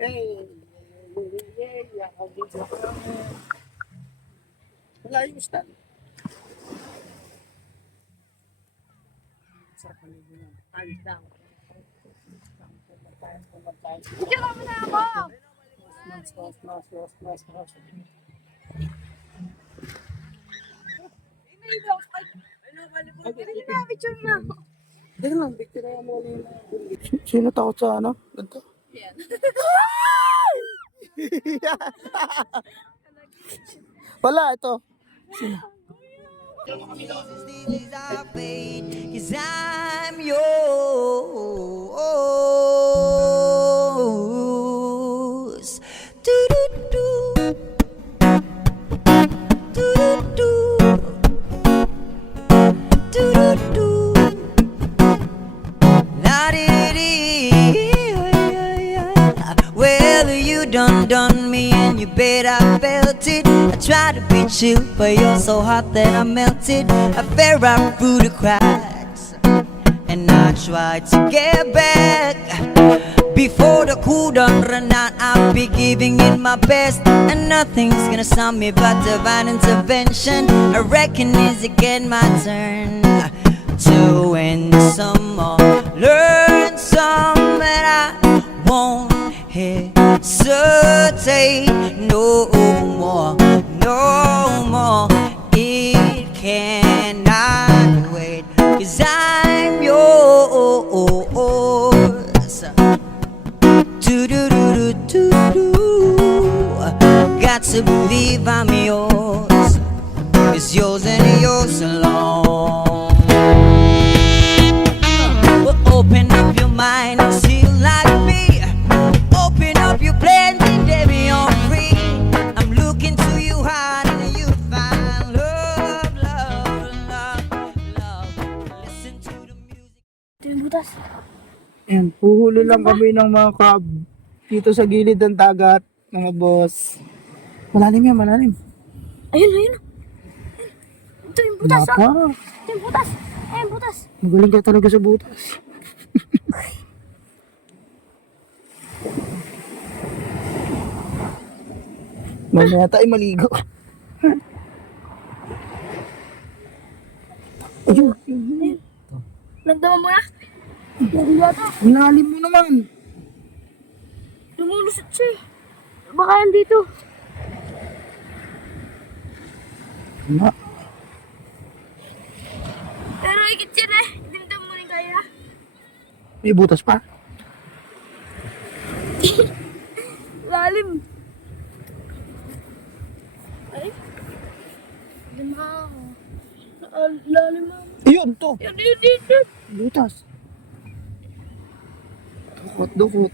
Eh, ako dito. Wala yung stand. Sa paligo lang. Hands down. Hindi ka mo na ako. Mas. Hindi na picture na. Dito lang, picture na mo ulit. Sino takot sa ano? Ganito? Yan. Wala, ito. These are fate, 'cause I'm yours. Do-do-do. Do-do-do. Do-do-do. La-di-di. Well, you done me and you bet I felt it. I tried to be chill, but you're so hot that I melted. I fell right through the cracks, and I tried to get back. Before the cool done run out, I'll be giving it my best, and nothing's gonna stop me but divine intervention. I reckon it's again my turn to win some more, learn some, but I won't hesitate no more, no more. It cannot wait, 'cause I'm yours. Do-do-do-do-do-do. Got to believe I'm yours, 'cause yours and yours alone. Well, open up your mind and see like me. Open up your blended, baby, on free. I'm looking to you hard and you find love, love, love, love. Listen to the music. Ito yung butas. Ayan, huhuli lang kami ng mga crab dito sa gilid ng dagat, mga boss. Malalim yan, malalim. Ayun. Ito yung butas. Napa, Ito yung butas. Ayun, butas. magaling ka talaga sa butas. Mamaya tayo maligo. Ayun, Nagdama mo na? Nagdama to. malalim mo naman. Lumulusot siya eh. Baka yan dito. Ano? Pero ikit siya eh. Dimdam mo rin kaya. May butas pa. Lalim. Ay. Dama ako. Lalim ako. Ayun, to. Yan. Butas. Dukot.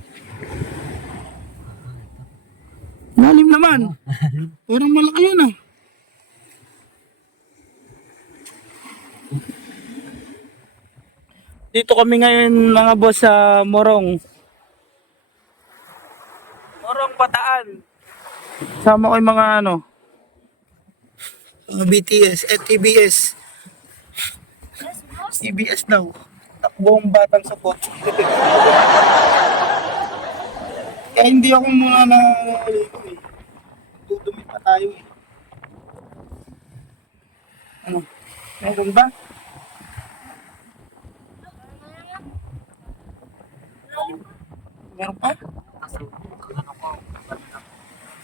Lalim naman. Parang malaki yun ah. Dito kami ngayon mga boss sa Morong. Morong Bataan. Sama ko yung mga BTS, TBS. CBS daw. Takbong batang sapot. Kaya hindi ako muna naliligo eh. Dudumi pa tayo eh. Ano? Meron ba? Meron pa?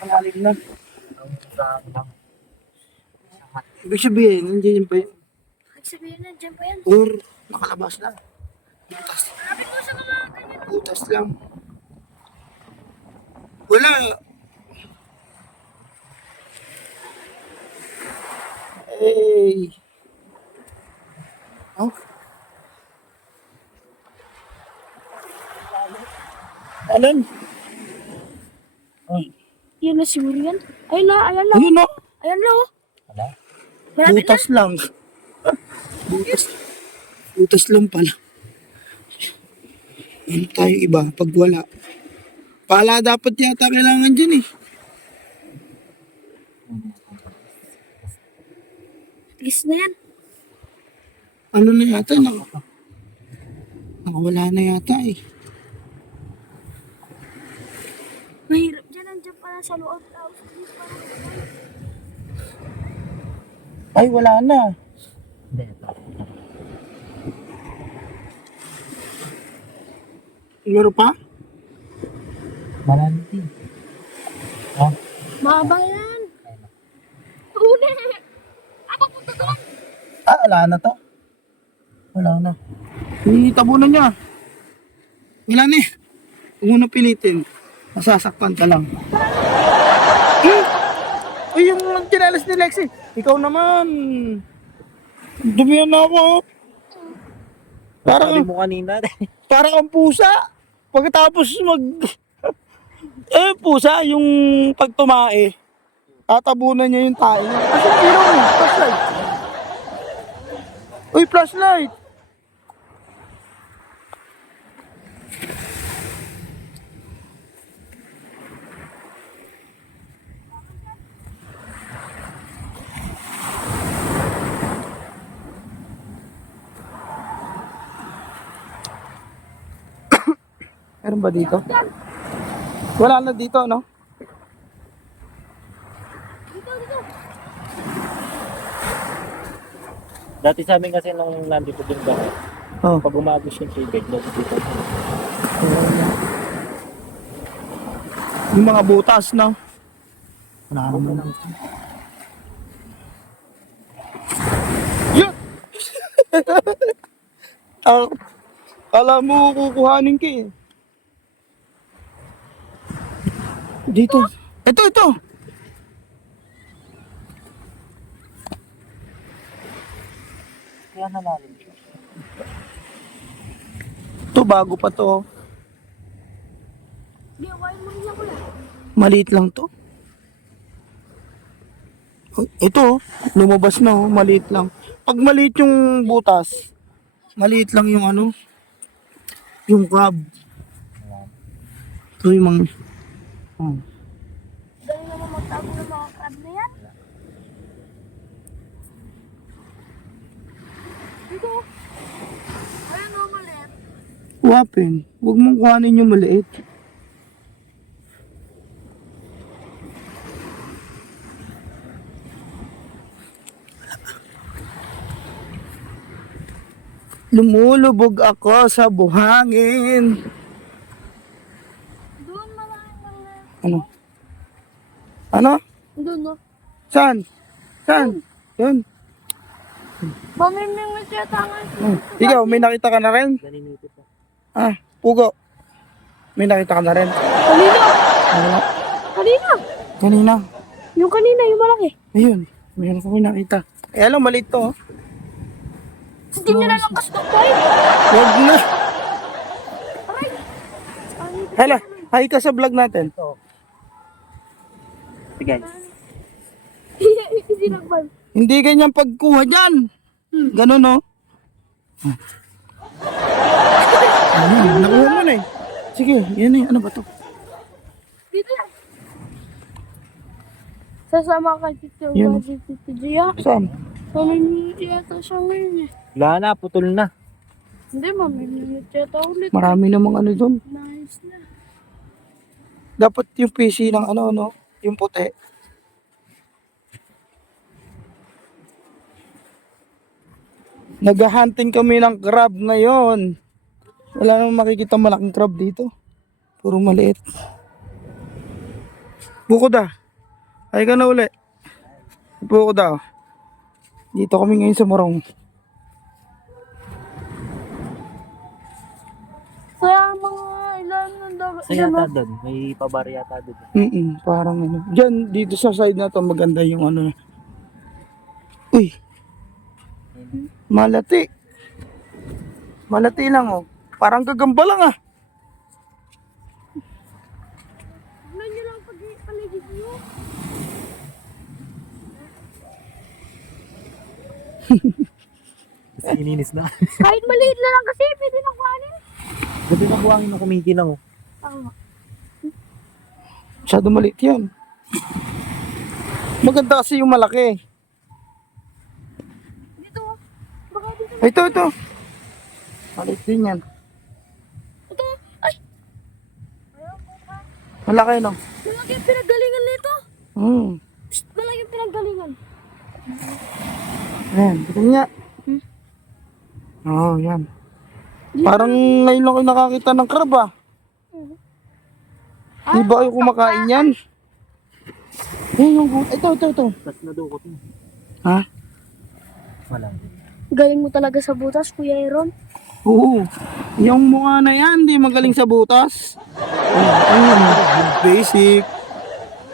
Malalim na. Ibig sabihin, nandiyan pa yun. Sabihin na, dyan pa yan. Or nakalabas na. Butas. Sabi ko sa mga ganyan. Butas lang. Wala. Hey. Oh. Alin? Ay. Yan na siguro yan. Ayun na. Ayun no. Ayan na oh. Wala. Malapit na. Butas lang. Butas lang pala. Ano tayo iba pag wala? Pala dapat yata kailangan dyan eh. Tigis na yan. Ano na yata? Nakawala na yata eh. sa loob. Ay, wala na. Hindi, ito. Meron pa? Marami din. Oh, Mahaba yan. Uli. Ako punta doon. Ah, wala na to. Wala na. Tabunan niya. Wala na eh. Huwag mo na pilitin. Masasaktan ka lang. Uy, yung tinalas ni Lexi. Ikaw naman. Dumihan na ako. sabi Parang, mo kanina. parang ang pusa. Pagkatapos pusa, yung pagtumae, tatabunan niya yung tae niya. Kasi ilaw mo, flashlight. Uy, flashlight. Meron ba dito? Wala na dito, no? Dati sa amin kasi nung nandito din ba, Oh. pag umagos yung tubig, dito. Yung mga butas, no? Wala naman. Yun! Kala mo kukuhanin ka eh. Dito. Ito. Kaya nalalim siya. Ito, bago pa to. Di, why mo rin ako lang. Maliit lang to. Oh, ito, lumabas na oh, maliit lang. Pag maliit yung butas, maliit lang yung ano, yung crab. Ito yung mga... Oh. Galing naman magtago ng mga crab na yan. Dito. Ayun o, maliit. Wapin, huwag mong kuhanin yung maliit. Lumulubog ako sa buhangin. Doon, maraming maliit. Ano? Ano? Doon, no? Saan? Saan? Yun. Mamimingwit yata nga. Ikaw, may nakita ka na rin? Naninipit pa. Ah, Pugo. May nakita ka na rin? Kanina! Wala. Kanina! Kanina. Yung kanina, yung malaki. Ayun. Mayroon ko may nakita. Eh, alam, maliit to. Oh. Hindi nyo na lang kastok tayo. Wag na. Aray! Hala, hi ka sa vlog natin. Ito. Sige. Hindi nagbal. Hindi ganyan pagkuha dyan. Ganun, no? Ayun, nakuha mo na eh. Sige, yan eh. Ano ba to? Dito yan. Sasama ka dito. Yun. Dito, Gia. Saan? Mamimingwit yata siya ngayon eh. Wala na, putol na. Hindi, mamimingwit yata ulit. Marami namang ano doon. Nice na. Dapat yung PC ng ano, yung puti. Naghahunting kami ng crab ngayon. Wala namang makikita malaking crab dito. Puro maliit. Bukod ah. Ay ka na uli. Bukod ah. Dito kami ngayon sa Morong. Kaya mga ilan ng dagat. Sa yata doon, may pabar yata doon. Parang ano. Diyan, dito sa side na to maganda yung ano. Uy. Malati. Malati lang oh. Parang gagamba lang ah. Tignan nyo lang paligid nyo. Kasi ininis na. Kahit maliit na lang kasi, pwede nang kuhanin. Gabi na buhangin ng kumikinang oh. Tama. Masyado maliit yan. Maganda kasi yung malaki. Dito. Baka dito. Ito. Maliit din yan. Ito. Ay. Ayaw ko pa. Malaki, no? Malaki yung pinagalingan nito. Hmm. Psst, malaki yung pinagalingan. Ayan, tignan niya. Oo, yan. Parang ngayon lang kayo nakakita ng crab, ah. Di ba kayo kumakain yan? Ayun yung ito. Tapos nadukot mo. Ha? Wala. Galing mo talaga sa butas, Kuya Aaron. Oo. Yung mukha na yan, di magaling sa butas. Ayun, basic.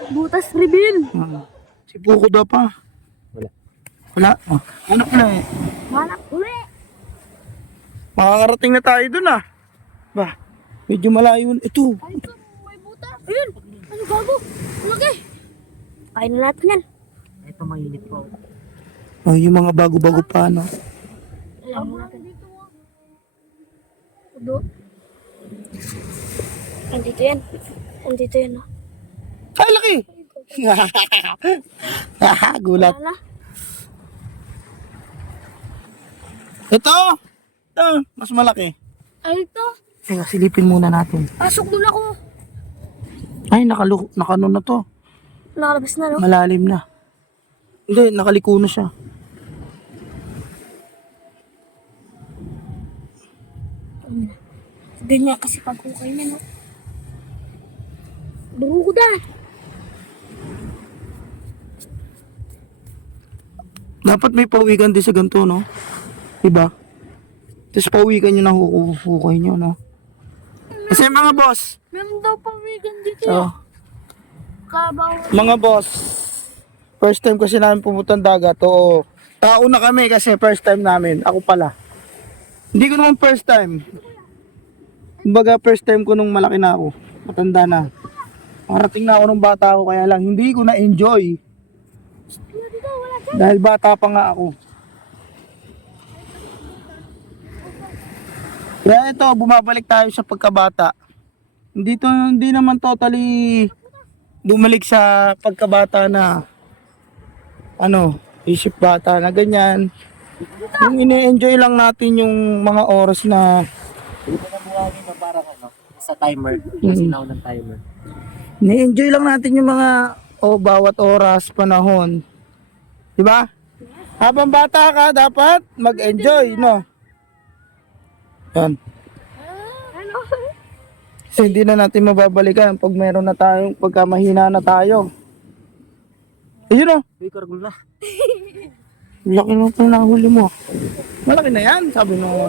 Butas reveal. Si Pukuda pa. Wala. Wala. Oh. Ano pala eh? Manak uli. Makakarating na tayo dun ah. Ba, medyo malayo. Ito. Ay, ito, may butas. Ayun, ano gago? Malaki. Kain na natin yan. Ito mainit po. Oh, yung mga bago-bago pa, no? Alam mo natin. Udo. Andito yan. Andito yan, no? Ay, laki! Gulat. Wala na. Ito! Ito, mas malaki. Ay, ito. Kaya silipin muna natin. Pasok doon ako. Ay, nakano na to. Nakalabas na, no? Malalim na. Hindi, nakaliko na siya. Ganyan kasi pag hukay na, no? Buro ko da. Dapat may pawikan din sa ganito, no? Diba? Tapos pawikan nyo na hukay nyo, no? Kasi mga boss, Meron daw pang vegan dito. oh, Kabaw. mga boss, first time kasi namin pumuntang dagat, oo. Tao na kami kasi first time namin, ako pala. Hindi ko naman first time. Kumbaga first time ko nung malaki na ako, matanda na. Parating na ako nung bata ako, kaya lang hindi ko na-enjoy. Dahil bata pa nga ako. Kaya ito, bumabalik tayo sa pagkabata. Hindi naman totally bumalik sa pagkabata na isip bata na ganyan. Yung ine-enjoy lang natin yung mga oras na Dito na buhangin na para sa timer. Sinaw ng timer. ni-enjoy lang natin yung mga bawat oras, panahon. 'Di ba? Habang bata ka, dapat mag-enjoy, no? Yan. Ano? Kasi hindi na natin mababalikan pag meron na tayong, pagka mahina na tayo. Ayun o. Uy, kargul na. Laki mo pa nahuli mo. Malaki na yan, sabi mo.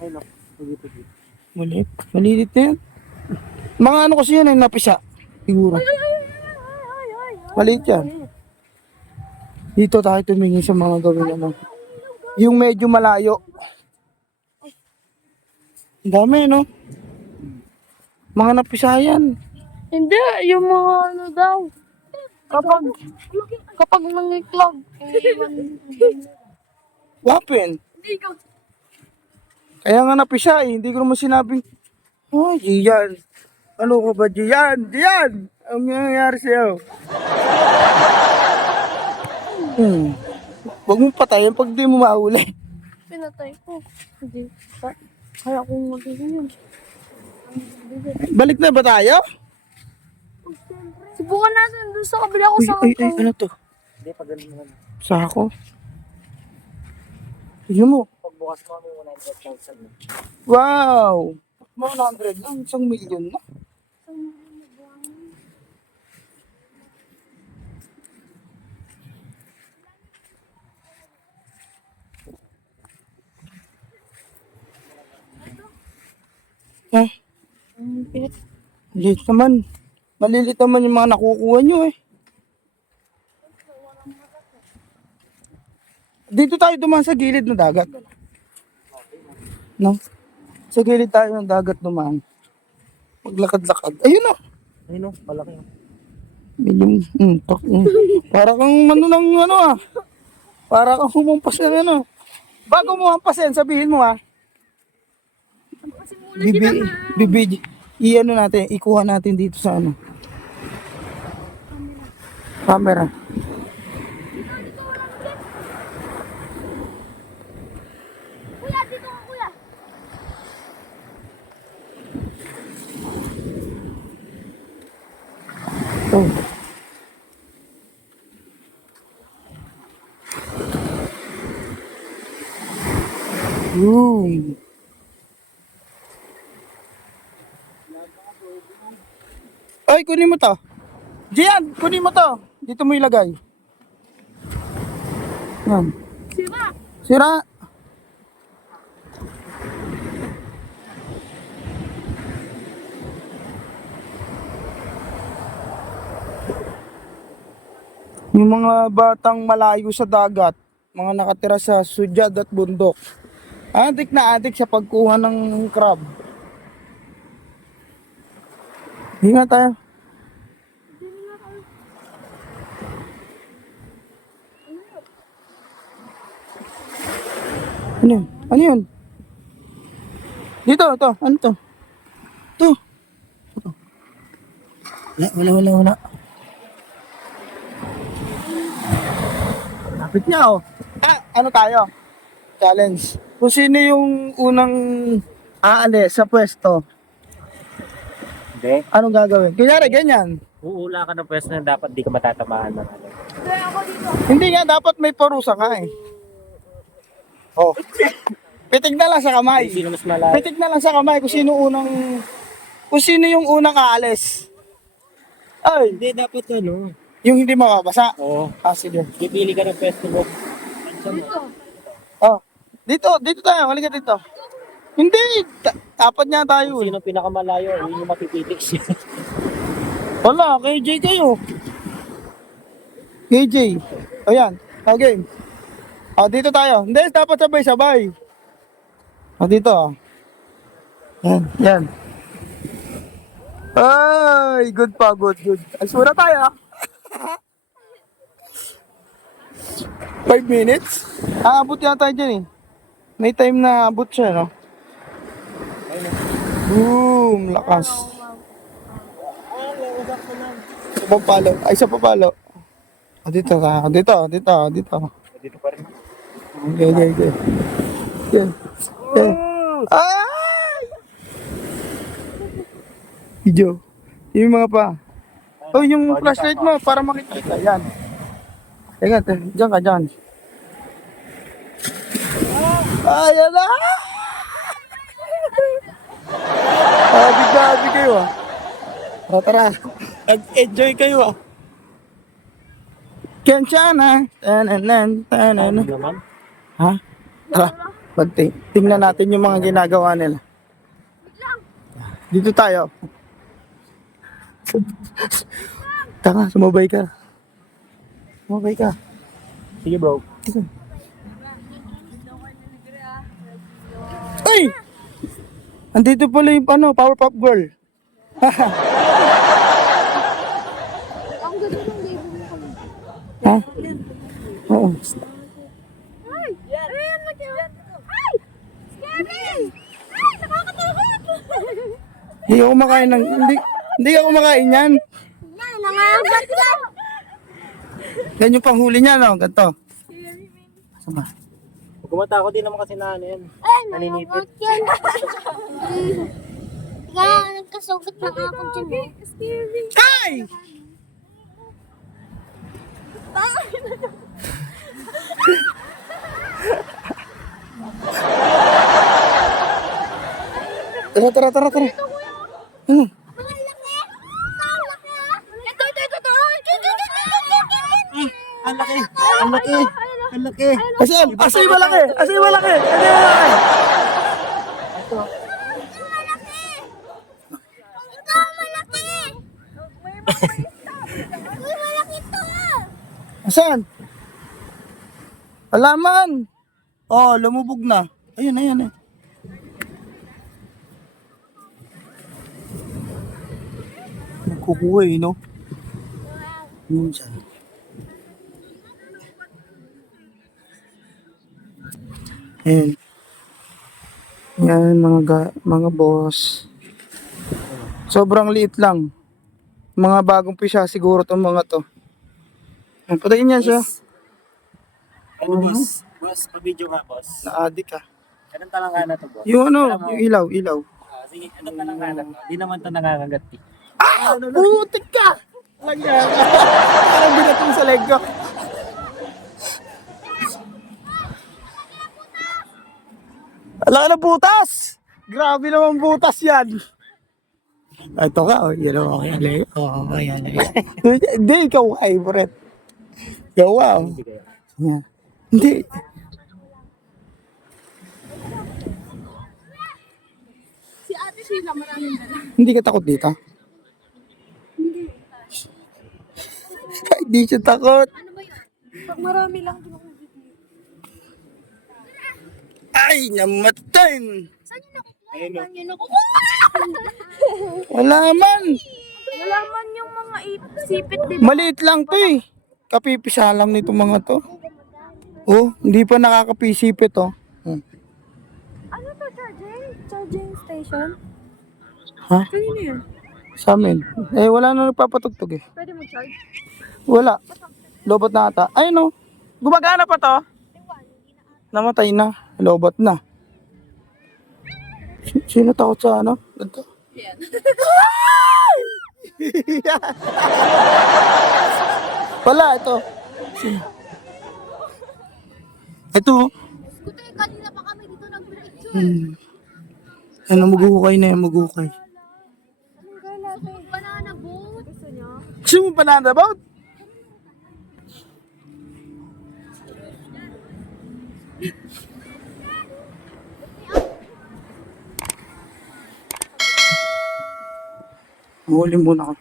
Ay, no. Pagit. Malilit na yan. Mga ano kasi yan, napisa. Siguro. Maliit yan. Dito tayo tumingin sa mga gawin ano. Yung medyo malayo. Ang dami, no? Mga napisa yan. Hindi, yung mga ano daw. Kapag nangiklag. Wapin. Hindi ko. Kaya nga napisa eh. Hindi ko naman sinabing, oh, Gian. Ano ka ba, Gian? Gian! Ang nangyayari sa'yo? Huwag mong patayin pag di mo mahuli. Pinatay ko. Hindi. Kaya kung magiging yun. Balik na ba tayo? Subukan natin doon sa kabila ko sa Ay, ano to? Hindi, pag ganun naman. Sako. Tignan mo. Pagbukas ko kami 100,000. Wow! 100 lang. 1,000,000 na. Eh, liit naman. Malilit naman yung mga nakukuha nyo eh. Dito tayo dumaan sa gilid ng dagat. No? Sa gilid tayo ng dagat dumaan. Maglakad-lakad. Ayun o. Ay, no. Malaki. Para kang para kang humumpas ng ano. Bago mo hampasin, sabihin mo i-ano natin, ikuha natin dito sa ano. Camera. Kuya, dito ka kuya. Oh. Boom. Ay, kunin mo to. Gian, kunin mo to. Dito mo ilagay. Yan. Sira. Sira. Yung mga batang malayo sa dagat, mga nakatira sa sudyad at bundok, adik na adik sa pagkuha ng crab. Hinga tayo. Ano yun? Ano yun? Dito, ito. Ano to? Ito. Wala. Lapit niya, oh. Ano tayo? Challenge. Kung sino yung unang aalis sa pwesto, Hindi. anong gagawin? Kunyari, ganyan. Uula ka ng pwesto na dapat di ka matatamaan ng ano. Hindi nga, dapat may parusa ka eh. Oh. Pitig na lang sa kamay. Sino mas malayo? Pitig na lang sa kamay kung sino yung unang aalis. Ay, Hindi, dapat ano. yung hindi makabasa. Oo. Ah, sige. Pipili ka ng pwesto mo. Oh. Dito tayo, halika dito. Hindi, dapat niya tayo eh. Sino pinakamalayo, yun yung mapipili siya. Wala, KJ kayo. KJ. O yan, okay. O, dito tayo. Hindi, dapat sabay-sabay. O, dito. O. Yan. Ay, good pa, good. Asura tayo. 5 minutes? Aabot yata dyan eh. May time na abot siya, no? Boom! Lakas. Sa papalo. Ay, sa papalo. O, dito ka. Dito. Dito pa rin. Okay. Yan. Ay! Video. Yung mga pa. Oh, yung flashlight mo para makikita. Yan. Teka, dyan. Ay, ala! Bigla kayo ah. Tara. Nag-enjoy kayo ah. Kensyana. Tanan. Ano naman? Ha? Tara. Tingnan natin yung mga ginagawa nila. Dito tayo. Tanga, sumabay ka. Sige bro. Ay! Andito pala yung Powerpuff Girl. Ang ganda ng baby mo kami. Ha? Oo. Ay! Ayan, ay! Scary! Ay, nakakatakot! Hindi ako kumakain ng... Hindi ako kumakain yan. Yan, nangangagat ka! Yan yung panghuli niya, no? Ganito. Sama. Kumatakot din naman kasi na ano yan. Ay, Naninipit. nangangagat yan! Kaya nagkasugat na ako dyan. Scary! Ay! Tara. Ano? Ang laki! Ang laki! Ito! Ang laki. Asan? Asay malaki! Ito ang malaki! Uy, malaki ito! Asan? Alaman! Oh, lumubog na. Ayan. Nagkukuha eh, no? Yun siya. Ayan. Yan, mga boss. Sobrang liit lang. Mga bagong pisya siguro tong mga to. Ayan, patayin niya siya. Ano boss? Boss, pa-video nga boss. Na-addict ka. Anong talangana to boss? Yung ano, Alam mo, yung ilaw. Sige, anong talangana to? Di naman to nangangagat eh. Ah! Putik ka! Lang yan. Parang binatong sa leg ko. Ala na butas! Grabe naman butas yan. Ito ka, oh. Yan o, okay, alay. Oo, okay, alay. Hindi, ikaw ay, Brett. Ikaw, wow. Yeah. Hindi. Si Ate Sheila, maraming dala. Hindi ka takot dito? Hindi siya takot. Ano ba yun? Pag marami lang din ako. Ay, namatay. Saan yun nakukuha? Saan yun nakukuha? Wala man. Wala man yung mga sipit din. Maliit lang to eh. Kapipisa lang nito mga to. Oh, hindi pa nakakapisipit oh. Hmm. Ano to, charging? Charging station? Ha? Kanina yun? Sa amin. Eh, wala na nagpapatugtog eh. Pwede mo charge? Wala. Lobot na ata. Ayun oh. Gumagana pa to. Namatay na. Lobot na. Sino takot sa ano? Ganito? Yan. Wala, ito. Sino? Ito. Kutoy, kanina pa kami dito nag-picture. Ano, maghukay na yan, maghukay. Anong gala tayo? Banana boat. Gusto nyo? Gusto mo banana boat? Huli muna ako.